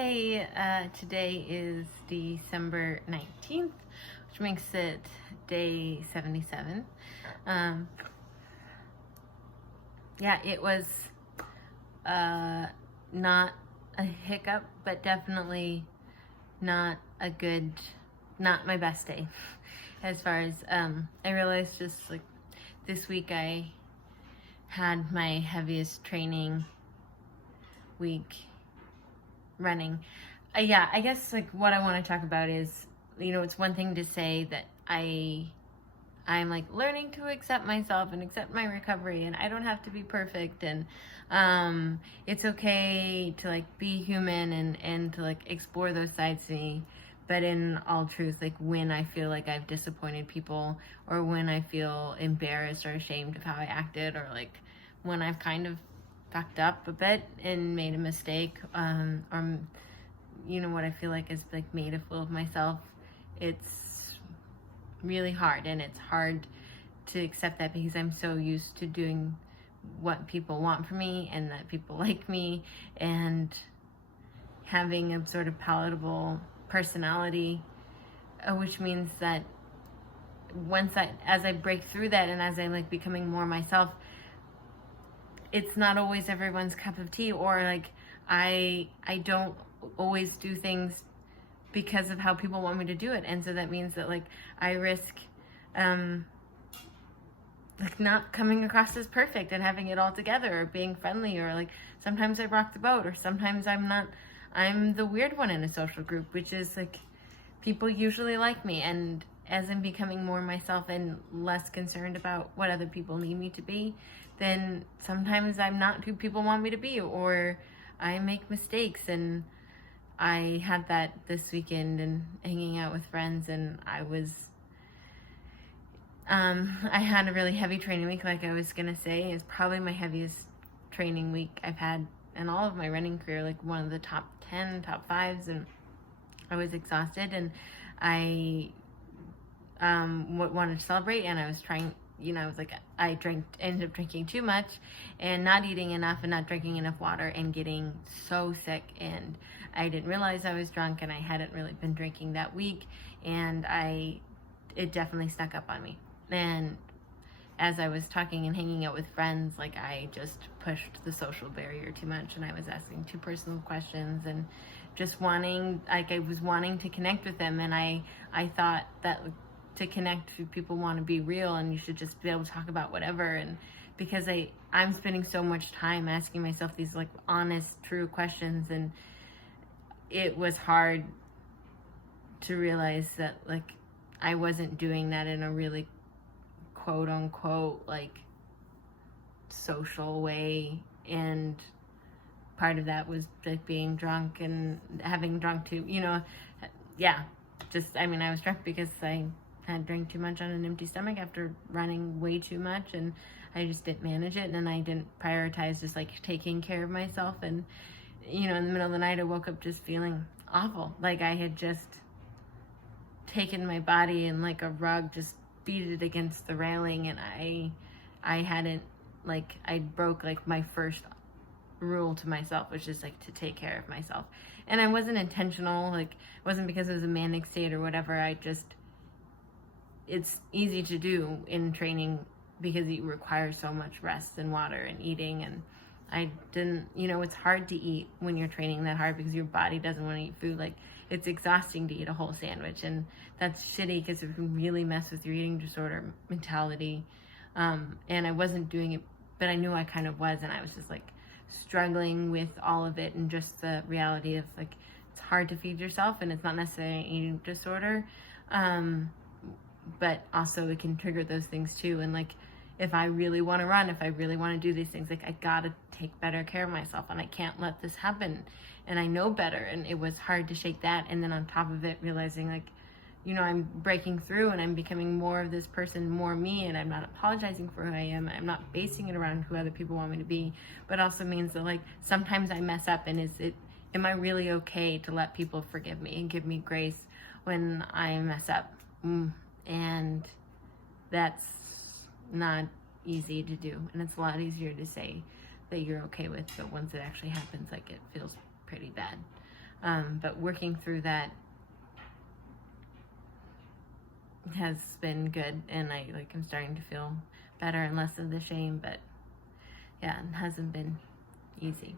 Hey, today is December 19th, which makes it day 77. Um, yeah, it was not a hiccup, but definitely not not my best day. As far as, I realized just like this week I had my heaviest training week running. Yeah, I guess like what I want to talk about is, it's one thing to say that I'm like learning to accept myself and accept my recovery, and I don't have to be perfect, and it's okay to like be human and to like explore those sides to me. But in all truth, like when I feel like I've disappointed people, or when I feel embarrassed or ashamed of how I acted, or like when I've kind of fucked up a bit and made a mistake, or what I feel like is like made a fool of myself, it's really hard, and it's hard to accept that because I'm so used to doing what people want from me and that people like me, and having a sort of palatable personality, which means that as I break through that and as I'm like becoming more myself, it's not always everyone's cup of tea, or like I don't always do things because of how people want me to do it. And so that means that like I risk like not coming across as perfect and having it all together, or being friendly, or like sometimes I rock the boat, or sometimes I'm the weird one in a social group, which is like people usually like me. And as I'm becoming more myself and less concerned about what other people need me to be, then sometimes I'm not who people want me to be, or I make mistakes. And I had that this weekend and hanging out with friends, and I had a really heavy training week, like I was gonna say. It's probably my heaviest training week I've had in all of my running career, like one of the top 10, top 5s, and I was exhausted, and I wanted to celebrate, and I was trying, I was like, ended up drinking too much and not eating enough and not drinking enough water and getting so sick, and I didn't realize I was drunk, and I hadn't really been drinking that week, and it definitely snuck up on me. And as I was talking and hanging out with friends, like I just pushed the social barrier too much, and I was asking too personal questions, and just I was wanting to connect with them, and I thought that to connect, people want to be real, and you should just be able to talk about whatever. And because I'm spending so much time asking myself these like honest, true questions, and it was hard to realize that like I wasn't doing that in a really quote unquote like social way, and part of that was like being drunk and having drunk too, yeah, I was drunk because I had drank too much on an empty stomach after running way too much, and I just didn't manage it, and I didn't prioritize just like taking care of myself. And in the middle of the night I woke up just feeling awful, like I had just taken my body and like a rug just beat it against the railing, and I hadn't, like I broke like my first rule to myself, which is like to take care of myself. And I wasn't intentional, like it wasn't because it was a manic state or whatever. It's easy to do in training because it requires so much rest and water and eating, and I didn't, it's hard to eat when you're training that hard because your body doesn't want to eat food. Like it's exhausting to eat a whole sandwich, and that's shitty because it can really mess with your eating disorder mentality. And I wasn't doing it, but I knew I kind of was, and I was just like struggling with all of it, and just the reality of like it's hard to feed yourself, and it's not necessarily an eating disorder, but also it can trigger those things too. And like if I really want to run, if I really want to do these things, like I gotta take better care of myself, and I can't let this happen, and I know better. And it was hard to shake that, and then on top of it realizing like I'm breaking through, and I'm becoming more of this person, more me, and I'm not apologizing for who I am. I'm not basing it around who other people want me to be, but also means that like sometimes I mess up, and am I really okay to let people forgive me and give me grace when I mess up? And that's not easy to do, and it's a lot easier to say that you're okay with, but once it actually happens, like it feels pretty bad. But working through that has been good, and I'm starting to feel better and less of the shame, but yeah, it hasn't been easy.